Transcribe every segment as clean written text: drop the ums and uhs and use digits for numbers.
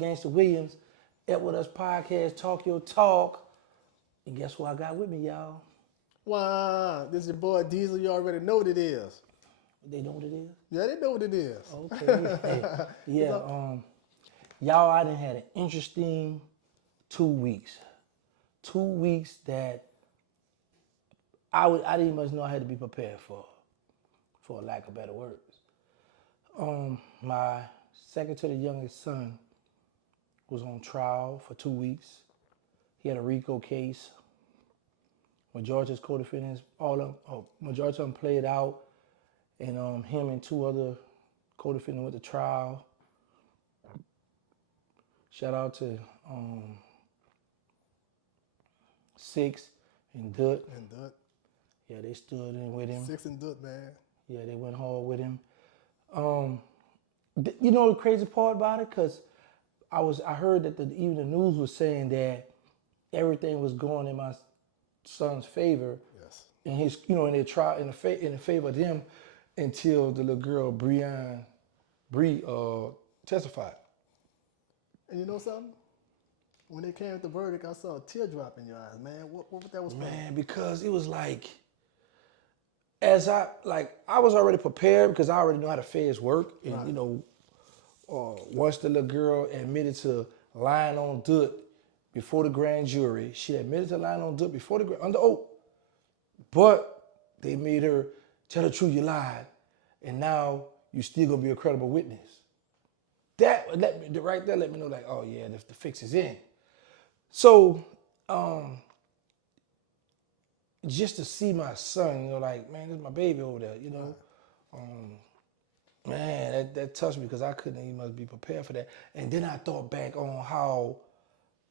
Gangsta Williams, at With Us Podcast, Talk Your Talk. And guess what I got with me, y'all? Wow, this is your boy Diesel. You already know what it is. They know what it is? Yeah, they know what it is. Okay. Hey, yeah, y'all, I done had an interesting 2 weeks. 2 weeks that I didn't much know I had to be prepared for lack of better words. My second to the youngest son was on trial for 2 weeks. He had a RICO case. Majority of his co-defendants, majority of them played out, and him and two other co-defendants went to trial. Shout out to Six and Dut. Yeah, they stood in with him. Six and Dut, man. Yeah, they went hard with him. You know the crazy part about it? Because I heard that even the news was saying that everything was going in my son's favor. Yes. And his, in their trial, in the favor of them, until the little girl Bree testified. And you know something? When they came with the verdict, I saw a teardrop in your eyes, man. What that was for? Man, because it was like, I was already prepared because I already know how the feds work. And, right. Once the little girl admitted to lying on Dut before the grand jury, she admitted to lying on Dut under oath. But they made her tell the truth, you lied. And now you still gonna be a credible witness. That right there let me know, like, oh yeah, the fix is in. So, just to see my son, like, man, this is my baby over there, man, that touched me because I couldn't even must be prepared for that. And then I thought back on how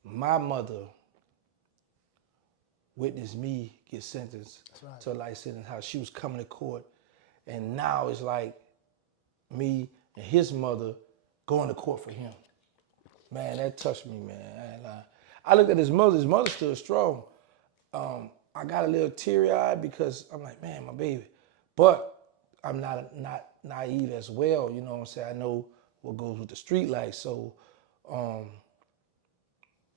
my mother witnessed me get sentenced to a life sentence, how she was coming to court. And now it's like me and his mother going to court for him. Man, that touched me, man. I looked at his mother still strong. I got a little teary-eyed because I'm like, man, my baby. But I'm not naive as well, you know what I'm saying? I know what goes with the street life, so,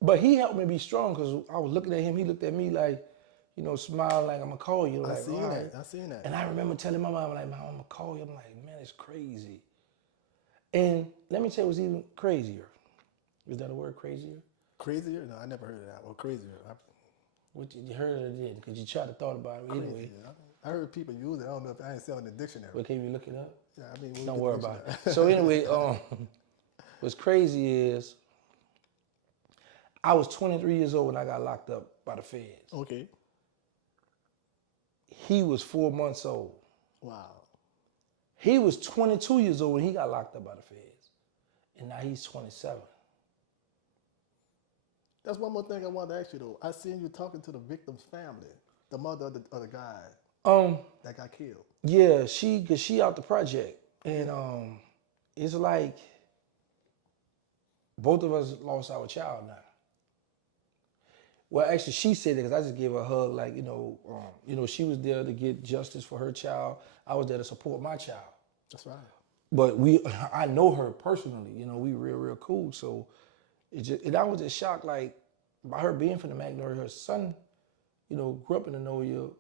but he helped me be strong because I was looking at him, he looked at me like, smiling like, I'm gonna call you. I Like, seen that, I seen that. And I remember telling my mom, like, man, I'm gonna call you. I'm like, man, it's crazy. And let me tell you what's even crazier. Is that a word, crazier? Crazier? No, I never heard of that. Well, crazier. What you heard it or did? Because you tried to thought about it anyway. I heard people use it. I don't know if I ain't selling the dictionary. Well, can you look it up? Yeah, I mean, don't worry about it. So anyway, what's crazy is I was 23 years old when I got locked up by the feds. Okay. He was 4 months old. Wow. He was 22 years old when he got locked up by the feds. And now he's 27. That's one more thing I wanted to ask you, though. I seen you talking to the victim's family, the mother of the guy that got killed. Yeah, cause she out the project. And it's like both of us lost our child now. Well, actually, she said it because I just gave her a hug, like, she was there to get justice for her child. I was there to support my child. That's right. But I know her personally, we real cool. So and I was just shocked, like, by her being from the Magnolia, her son, grew up in the Noya.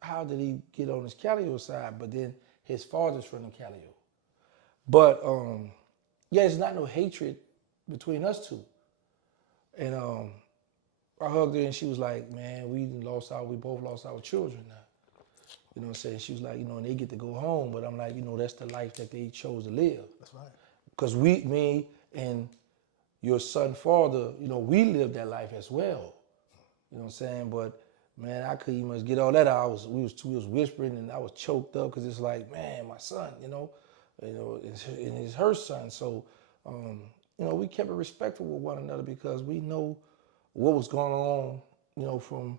How did he get on his Callio side? But then his father's from the Callio. But yeah, it's not no hatred between us two. And I hugged her and she was like, man, we both lost our children now. You know what I'm saying? She was like, and they get to go home, but I'm like, that's the life that they chose to live. That's right. Because me and your son father, we lived that life as well. You know what I'm saying? But man, I couldn't even get all that out. We was whispering and I was choked up because it's like, man, my son, it's her son. So, we kept it respectful with one another because we know what was going on, from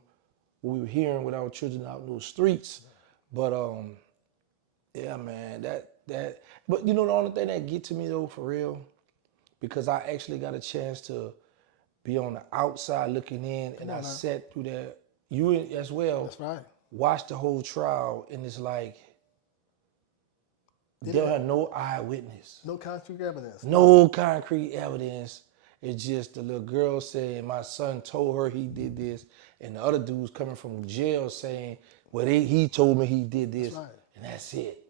what we were hearing with our children out in those streets. But yeah, man, but the only thing that get to me though, for real, because I actually got a chance to be on the outside looking in, and I sat through that. You as well. That's right. Watched the whole trial, and it's like They don't have no eyewitness. No concrete evidence. No concrete evidence. It's just the little girl saying, my son told her he did this, and the other dude's coming from jail saying, well, he told me he did this, That's right. and that's it.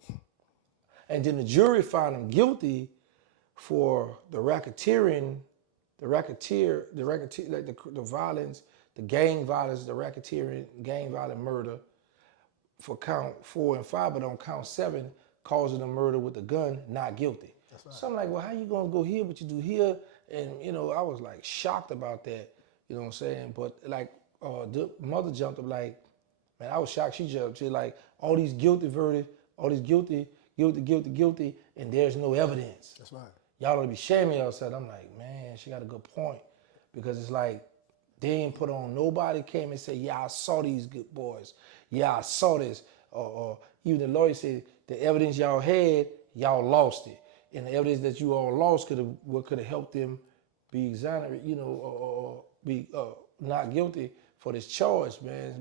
And then the jury found him guilty for the racketeering, like the violence, the gang violence, the racketeering, gang violent murder for count 4 and 5, but on count 7, causing a murder with a gun, not guilty. That's right. So I'm like, well, how you gonna go here, but you do here? And, you know, I was like shocked about that, you know what I'm saying? But like, the mother jumped up like, man, I was shocked she jumped. She like, all these guilty verdicts, all these guilty, and there's no evidence. That's right. Y'all ought to be shaming yourself. I'm like, man, she got a good point. Because it's like, they ain't put on, nobody came and said, yeah, I saw these good boys. Yeah, I saw this. Or even the lawyer said, the evidence y'all had, y'all lost it. And the evidence that you all lost could have helped them be exonerated, you know, or be not guilty for this charge, man.